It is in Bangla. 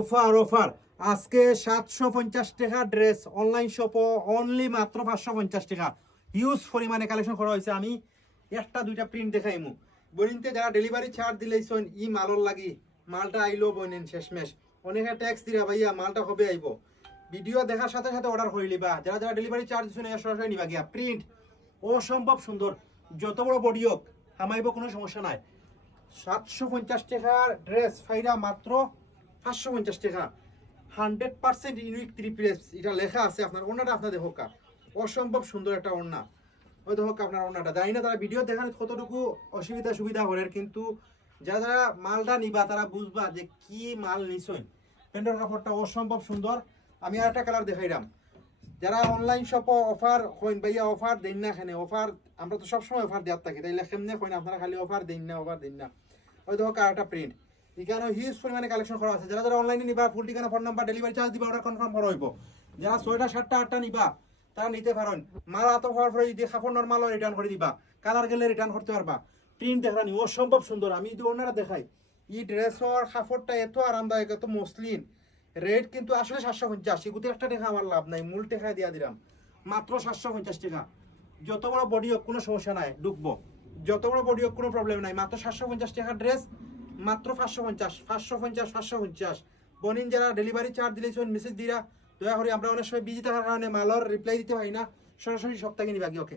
অফার অফার আজকে 750 টাকা ড্রেস অনলাইন শপ অনলি মাত্র 550 টাকা হিউজ পরিমাণে কালেকশন করা হয়েছে। আমি একটা দুইটা প্রিন্ট দেখাইমু বলিনতে যারা ডেলিভারি চার্জ দিলেইছেন ই মালর লাগি মালটা আইলো বইনেন শেষমেশ অনেকে ট্যাক্স দিরা ভাইয়া মালটা হবে আইব ভিডিও দেখার সাথে সাথে অর্ডার করে লিবা। যারা যারা ডেলিভারি চার্জ দিছেন সরাসরি নিবা গিয়া। প্রিন্ট অসম্ভব সুন্দর, যত বড় বডি হোক হামাইব কোনো সমস্যা নাই। 750 টাকার ড্রেস ফাইরা মাত্র 550 টাকা। 100% ইউনিক থ্রি পিস এটা লেখা আছে। আপনার ওড়নাটা আপনার দেখো কা অসম্ভব সুন্দর একটা ওড়না। ওই দেখো আপনার ওড়নাটা জানি না তারা ভিডিও দেখানো কতটুকু অসুবিধা সুবিধা করে, কিন্তু যারা যারা মালটা নিবা তারা বুঝবা যে কি মাল নিছই। প্যান্টের কাপড়টা অসম্ভব সুন্দর। আমি আর একটা কালার দেখাইলাম। যারা অনলাইন শপ অফার কইন ভাইয়া অফার দেন না, এখানে অফার আমরা তো সবসময় অফার দেওয়ার থাকি, তাইলে কেমনে কইন আপনারা খালি অফার দেন না অফার দেন না। ওই দেখো কালারটা প্রিন্ট এখানে হিউজ পরিমাণে কালেকশন করা আছে। যারা যারা অনলাইনে নিবা ফুল ঠিকানা ফোন নাম্বার ডেলিভারি চার্জ দিবা অর্ডার কনফার্ম করা হইব। যারা 6টা 7টা 8টা নিবা তারা নিতে পারেন। মাল আত হওয়ার পরে যদি কাপড় নরমাল রিটার্ন করে দিবা, কালার গেলে রিটার্ন করতে পারবা। প্রিন্ট দেখানি অসম্ভব সুন্দর। আমি যদি ওনারা দেখাই এই ড্রেসর কাপড়টা এত আরামদায়ক এত মসলিন। রেট কিন্তু আসলে 750, এগুলো একটা টাকা আমার লাভ নাই, মূল টাকা দিয়া দিলাম মাত্র 750 টাকা। যত বড় বডি হোক কোনো সমস্যা নাই, ঢুকবো। যত বড় বডি হোক কোনো প্রবলেম নাই, মাত্র 750 টাকার ড্রেস মাত্র 550 বনিন। যারা ডেলিভারি চার্জ দিলেছেন মেসেজ দিরা দয়া করে, আমরা অনেক সময় বিজি থাকার কারণে মালর রিপ্লাই দিতে পারি না, সরাসরি সপ্তাহে নিবাগি। ওকে।